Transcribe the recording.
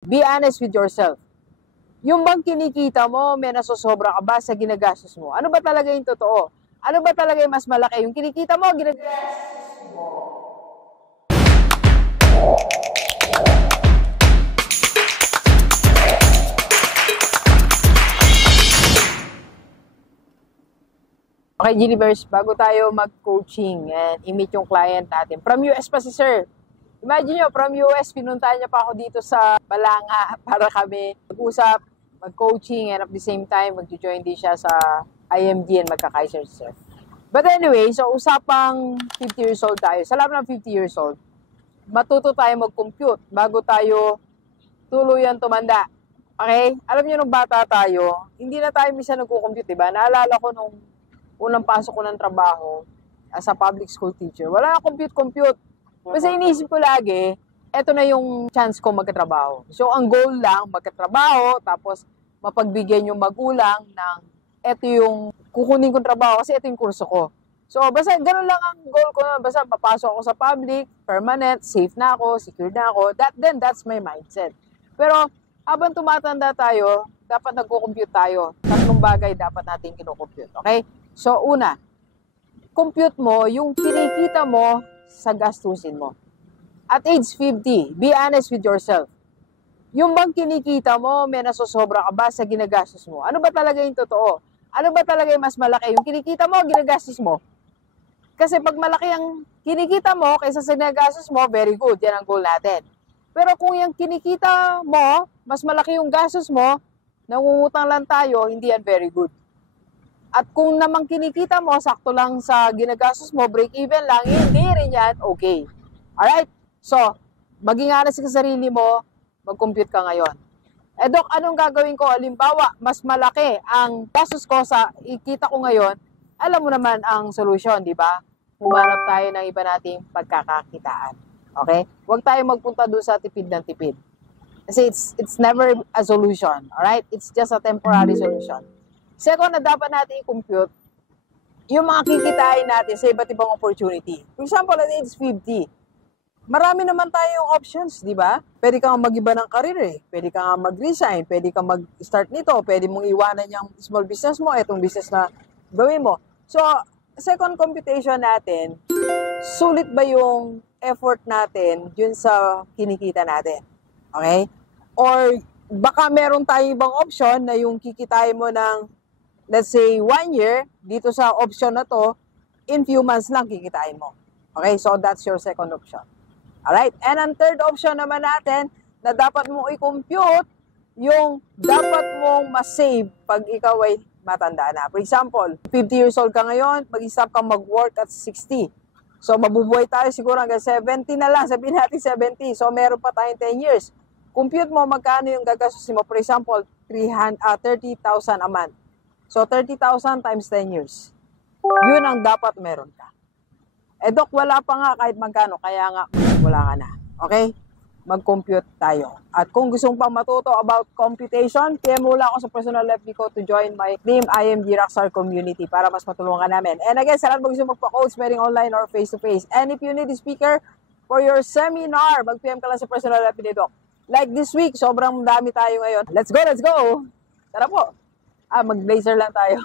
Be honest with yourself. Yung bang kinikita mo, may nasosobra ka ba sa ginagastos mo? Ano ba talaga yung totoo? Ano ba talaga yung mas malaki? Yung kinikita mo, ginagastos mo. Okay, Gilivers, bago tayo mag-coaching and i-meet yung client natin. From US pa si Sir. Imagine nyo, from US, pinuntahan niya pa ako dito sa Balanga para kami mag-usap, mag-coaching, and at the same time, mag-join din siya sa IMD and magka-Kaiser Sir. But anyway, so usapang 50 years old tayo. Sa loob ng 50 years old, matuto tayo mag-compute bago tayo tuluyan tumanda. Okay? Alam niyo, nung bata tayo, hindi na tayo minsan nagko-compute, diba? Naalala ko nung unang pasok ko ng trabaho as a public school teacher, wala na compute. Kasi iniisip ko lagi, eto na yung chance ko magkatrabaho. So, ang goal lang, magkatrabaho, tapos mapagbigyan yung magulang ng eto yung kukunin kong trabaho kasi eto yung kurso ko. So, basta ganun lang ang goal ko. Basta papasok ako sa public, permanent, safe na ako, secure na ako. That's my mindset. Pero, habang tumatanda tayo, dapat nagko-compute tayo. Tatlong bagay dapat natin kino-compute. Okay? So, una, compute mo yung kinikita mo sa gastusin mo. At age 50, be honest with yourself. Yung bang kinikita mo, may nasosobra ka ba sa ginagastos mo? Ano ba talaga yung totoo? Ano ba talaga yung mas malaki? Yung kinikita mo, ginagastos mo. Kasi pag malaki ang kinikita mo kaysa sa ginagastos mo, very good. Yan ang goal natin. Pero kung yung kinikita mo, mas malaki yung gastos mo, nangungutang lang tayo, hindi yan very good. At kung namang kinikita mo, sakto lang sa ginagastos mo, break even lang, hindi rin yan okay. Alright? So, maging honest ka sa sarili mo, mag-compute ka ngayon. Dok, anong gagawin ko? Halimbawa, mas malaki ang gastos ko sa ikita ko ngayon, alam mo naman ang solution, di ba? Humanap tayo ng iba nating pagkakakitaan. Okay? Huwag tayo magpunta doon sa tipid ng tipid. Kasi it's never a solution. Alright? It's just a temporary solution. Second na dapat natin i-compute, yung mga kikitain natin sa iba't ibang opportunity. For example, at age 50, marami naman tayong options, di ba? Pwede kang mag-iba ng career eh. Pwede kang mag-resign, pwede kang mag-start nito, pwede mong iwanan yung small business mo, itong business na gawin mo. So, second computation natin, sulit ba yung effort natin dun sa kinikita natin? Okay? Or baka meron tayong ibang option na yung kikitain mo ng let's say 1 year, dito sa option na to, in few months lang kikitain mo. Okay, so that's your second option. Alright, and ang third option naman natin, na dapat mong i-compute, yung dapat mong ma-save pag ikaw ay matanda na. For example, 50 years old ka ngayon, mag-stop kang mag-work at 60. So mabubuhay tayo siguro hanggang 70 na lang, sabihin natin 70. So meron pa tayong 10 years. Compute mo magkano yung gagastusin mo. For example, 30,000 a month. So, 30,000 times 10 years. Yun ang dapat meron ka. Dok, wala pa nga kahit magkano. Kaya nga, wala ka na. Okay? Mag-compute tayo. At kung gusto mo pa matuto about computation, PM mo lang ako sa personal FB ko to join my Team IMD Rockstar community para mas matulungan namin. And again, sa lahat mo gusto magpa-coach, pwedeng online or face-to-face. And if you need a speaker for your seminar, mag-PM ka lang sa personal FB ni Doc. Like this week, sobrang dami tayo ngayon. Let's go! Tara po! Mag-blazer lang tayo.